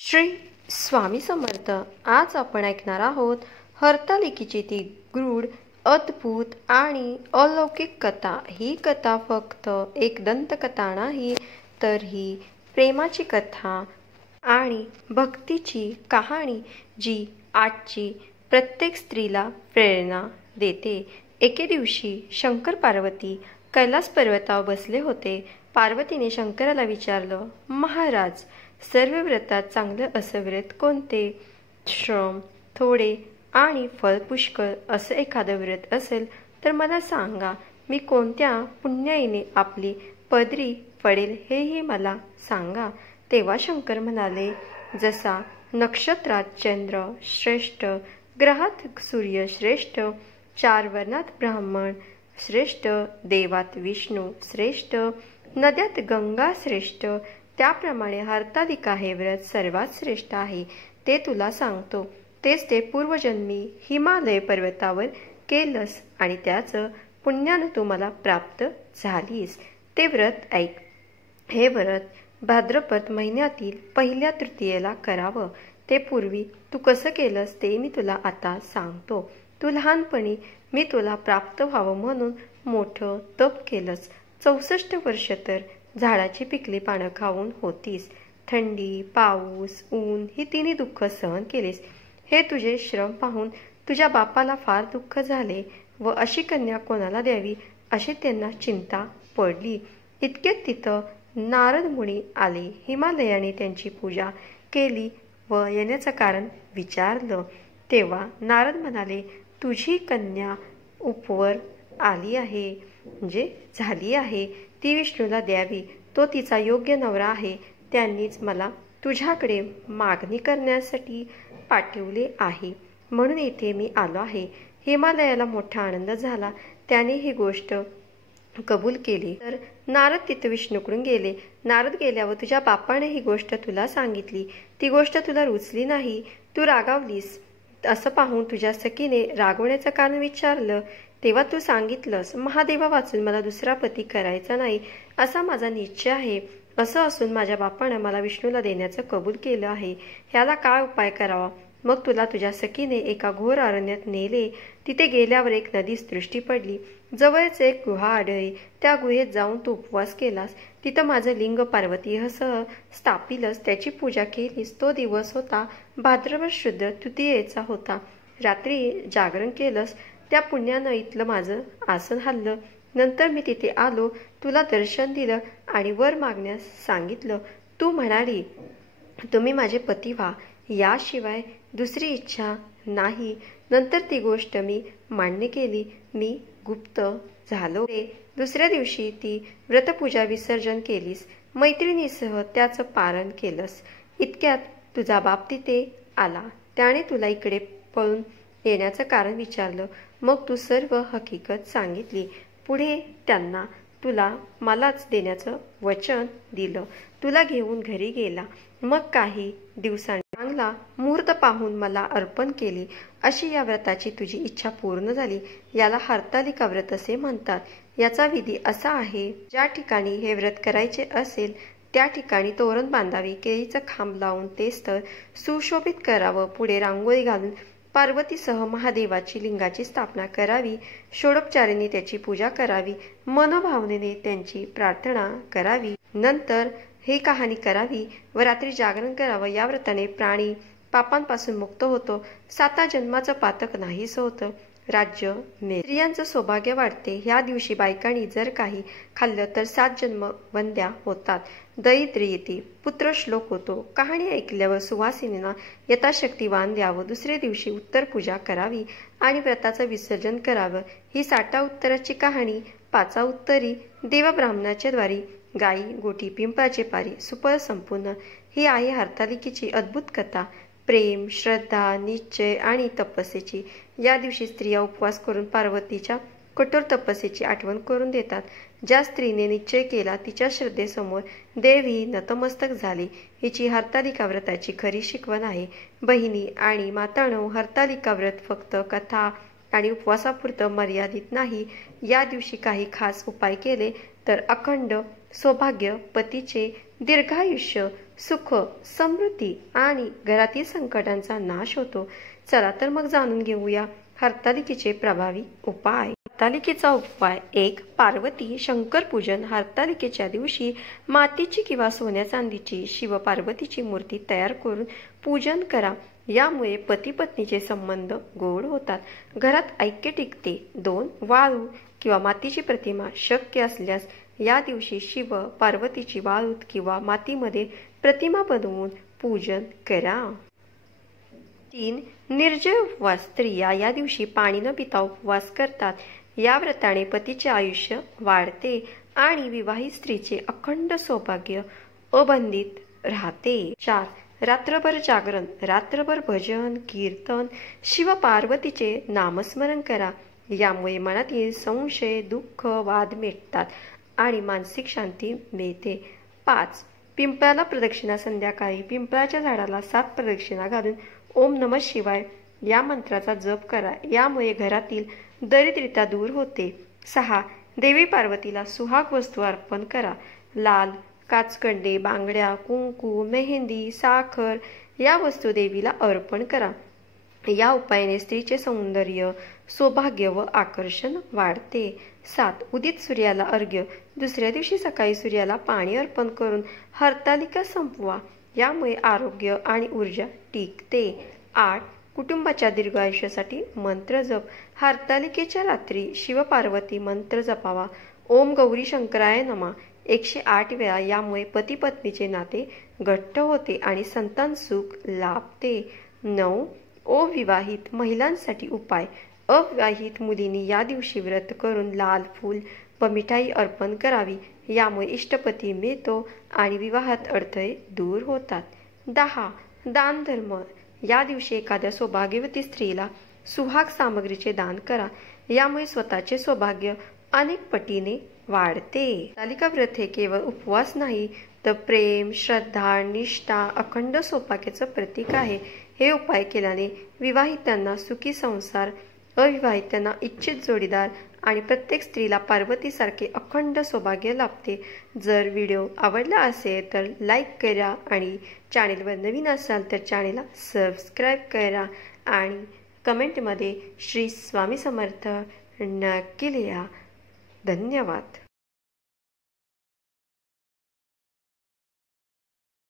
श्री स्वामी समर्थ। आज आपण ऐकणार आहोत हरतालिकेची ती गूढ, अद्भुत आणि अलौकिक कथा। ही कथा फक्त एक दंतकथा नाही, तर ही प्रेमाची कथा आणि भक्तीची कहाणी, जी आजची प्रत्येक स्त्रीला प्रेरणा देते। एके दिवशी शंकर पार्वती कैलास पर्वतावर बसले होते। पार्वतीने शंकराला विचारलं, महाराज, सर्व व्रतात चांगलं असं व्रत कोणते? श्रम थोडे आणि फळ पुष्कळ असं एखादं व्रत असेल तर मला सांगा। मी कोणत्या पुण्याईने आपली पदरी पडेल हेही मला सांगा। तेव्हा शंकर म्हणाले, जसा नक्षत्रात चंद्र श्रेष्ठ, ग्रहात सूर्य श्रेष्ठ, चार वर्णात ब्राह्मण श्रेष्ठ, देवात विष्णू श्रेष्ठ, नद्यात गंगा श्रेष्ठ, त्याप्रमाणे हरतालिका हे व्रत सर्वात श्रेष्ठ आहे। ते तुला सांगतो। तेच ते पूर्वजन्मी हिमालय पर्वतावर केलंस आणि त्याचं पुण्यानं तू मला प्राप्त झालीस। ते व्रत ऐक। हे व्रत भाद्रपद महिन्यातील पहिल्या तृतीयेला करावं। ते पूर्वी तू कसं केलंस ते मी तुला आता सांगतो। तू लहानपणी मी तुला प्राप्त व्हावं म्हणून मोठं तप केलंस। 64 वर्ष तर झाडाची पिकली पानं खाऊन होतीस। थंडी, पाऊस, ऊन ही तिन्ही दुःख सहन केलीस। हे तुझे श्रम पाहून तुझ्या बापाला फार दुःख झाले व अशी कन्या कोणाला द्यावी अशी त्यांना चिंता पडली। इतक्यात तिथं नारद मुनी आले। हिमालयाने त्यांची पूजा केली व येण्याचं कारण विचारलं। तेव्हा नारद म्हणाले, तुझी कन्या उपवर आली आहे, म्हणजे झाली आहे, ती विष्णूला द्यावी। तो तिचा योग्य नवरा आहे। त्यांनीच मला तुझ्याकडे मागणी करण्यासाठी पाठवले आहे, म्हणून इथे मी आलो आहे। हिमालयाला मोठा आनंद झाला। त्याने ही गोष्ट कबूल केली। तर नारद तिथे विष्णूकडून गेले। नारद गेल्यावर तुझ्या बापाने ही गोष्ट तुला सांगितली। ती गोष्ट तुला रुचली नाही, तू रागावलीस। असं पाहून तुझ्या सखीने रागवण्याचं कारण विचारलं। तेव्हा तू सांगितलंस, महादेवा वाचून मला दुसरा पती करायचा नाही असा माझा निश्चय आहे। असं असून माझ्या बापानं मला विष्णूला देण्याचं कबूल केलं आहे। ह्याला काय उपाय करावा? मग तुला तुझ्या सखीने एका घोर अरण्यात नेले। तिथे गेल्यावर एक नदीस दृष्टी पडली। जवळच एक गुहा आढळली। त्या गुहेत जाऊन तू उपवास केलास। तिथं माझं लिंग पार्वतीसह स्थापिलस, त्याची पूजा केलीस। तो दिवस होता भाद्रपद शुद्ध तृतीयेचा होता। रात्री जागरण केलंस, त्या पुण्यानं इथलं माझं आसन हल्लं। नंतर मी तिथे आलो, तुला दर्शन दिलं आणि वर मागण्यास सांगितलं। तू म्हणाली, तुम्ही माझे पती व्हा, याशिवाय दुसरी इच्छा नाही। नंतर ती गोष्ट मी मान्य केली। मी गुप्त झालो। दुसऱ्या दिवशी ती व्रतपूजा विसर्जन केलीस। मैत्रिणीसह त्याचं पारण केलंस। इतक्यात तुझा बाप तिथे आला। त्याने तुला इकडे पळून येण्याचं कारण विचारलं। मग तू सर्व हकीकत सांगितली। पुढे त्यांना तुला मलाच देण्याचं वचन दिलं। तुला घेऊन घरी गेला। मग काही दिवसांनी चांगला मुहूर्त पाहून मला अर्पण केली। अशी या व्रताची तुझी इच्छा पूर्ण झाली। याला हरतालिका व्रत असे म्हणतात। याचा विधी असा आहे, ज्या ठिकाणी हे व्रत करायचे असेल त्या ठिकाणी तोरण बांधावी, केळीचं खांब लावून ते स्थळ सुशोभित करावं, पुढे रांगोळी घालून पार्वतीसह महादेवाची लिंगाची स्थापना करावी, षोडोपचाराने त्याची पूजा करावी, मनोभावनेने त्यांची प्रार्थना करावी, नंतर ही कहाणी करावी व रात्री जागरण करावं। या व्रताने प्राणी पापांपासून मुक्त होतो। 7 जन्माचं पातक नाहीसं होतं, राज्य मिळतं, स्त्रियांचं सौभाग्य वाढते। ह्या दिवशी बायकांनी जर काही खाल्लं तर 7 जन्म वंद्या होतात, दारिद्र्य येते, पुत्रश्लोक होतो। कहाणी ऐकल्यावर सुवासिनींना यथाशक्ती वाण द्यावं। दुसऱ्या दिवशी उत्तर पूजा करावी आणि व्रताचं विसर्जन करावं। ही 60 उत्तराची कहाणी 5 उत्तरी देव ब्राह्मणाच्या द्वारी, गाई गोठी पिंपळाचे पारी, सुफळ संपूर्ण ही आहे हरतालिकेची अद्भुत कथा। प्रेम, श्रद्धा, निश्चय आणि तपस्येची या दिवशी स्त्रिया उपवास करून पार्वतीच्या कठोर तपस्येची आठवण करून देतात। ज्या स्त्रीने निश्चय केला तिच्या श्रद्धेसमोर देवही नतमस्तक झाले। हिची हरतालिका व्रताची खरी शिकवण आहे। बहिणी आणि मातांनो, हरतालिका व्रत फक्त कथा आणि उपवासापुरतं मर्यादित नाही। या दिवशी काही खास उपाय केले तर अखंड सौभाग्य, पतीचे दीर्घायुष्य, सुख, समृद्धी आणि घरातील संकटांचा नाश होतो। चला तर मग जाणून घेऊया हरतालिकेचे प्रभावी उपाय। हरतालिकेचा उपाय 1. पार्वती शंकर पूजन। हरतालिकेच्या दिवशी मातीची किंवा सोन्या चांदीची शिव पार्वतीची मूर्ती तयार करून पूजन करा। यामुळे पती पत्नीचे संबंध गोड होतात, घरात ऐक्य टिकते। 2. वाळू किंवा मातीची प्रतिमा शक्य असल्यास या दिवशी शिव पार्वतीची वाळूत किंवा मातीमध्ये प्रतिमा बनवून पूजन करा। 3. निर्जळ उपवास। स्त्रिया या दिवशी पाणी न पिता उपवास करतात। या व्रताने पतीचे आयुष्य वाढते आणि विवाहित स्त्रीचे अखंड सौभाग्य अबाधित राहते। 4. रात्रभर जागरण। रात्रभर भजन, कीर्तन, शिव पार्वतीचे नामस्मरण करा। यामुळे मनातील संशय, दुःख, वाद मिटतात आणि मानसिक शांती मिळते। 5. पिंपळाला प्रदक्षिणा। संध्याकाळी पिंपळाच्या झाडाला 7 प्रदक्षिणा घालून ओम नमः शिवाय या मंत्राचा जप करा। यामुळे घरातील दरिद्रता दूर होते। 6. देवी पार्वतीला सुहाग वस्तू अर्पण करा। लाल, काचकंडे, बांगड्या, कुंकू, मेहंदी, साखर या वस्तू देवीला अर्पण करा। या उपायाने स्त्रीचे सौंदर्य, सौभाग्य व आकर्षण वाढते। 7. उदित सूर्याला अर्घ्य। दुसऱ्या दिवशी सकाळी सूर्याला पाणी अर्पण करून हरतालिका संपवा। यामुळे आरोग्य आणि ऊर्जा टिकते। 8. कुटुंबाच्या दीर्घ आयुष्यासाठी मंत्र जप। हरतालिकेच्या रात्री शिवपार्वती मंत्र जपावा। ओम गौरी शंकराय नमः 108 वेळा। यामुळे पती पत्नीचे नाते घट्ट होते आणि संतान सुख लाभते। 9. अविवाहित महिलांसाठी उपाय। अविवाहित मुलींनी या दिवशी व्रत करून लाल फूल व मिठाई अर्पण करावी। यामुळे इष्टपती मिळतो आणि विवाहात अडथळे दूर होतात। 10. दान धर्म। या दिवशी एखाद्या सौभाग्यवती स्त्रीला सुहाग सामग्रीचे दान करा। यामुळे स्वतःचे सौभाग्य अनेक पटीने वाढते। हरतालिका व्रत हे केवळ उपवास नाही तर प्रेम, श्रद्धा, निष्ठा, अखंड सौभाग्याचं प्रतीक आहे। हे उपाय केल्याने विवाहितांना सुखी संसार, अविवाहितांना इच्छित जोडीदार आणि प्रत्येक स्त्रीला पार्वतीसारखे अखंड सौभाग्य लाभते। जर व्हिडिओ आवडला असेल तर लाईक करा आणि चॅनेलवर नवीन असाल तर चॅनेलला सबस्क्राईब करा आणि कमेंटमध्ये श्री स्वामी समर्थ नक्की लिहा। धन्यवाद।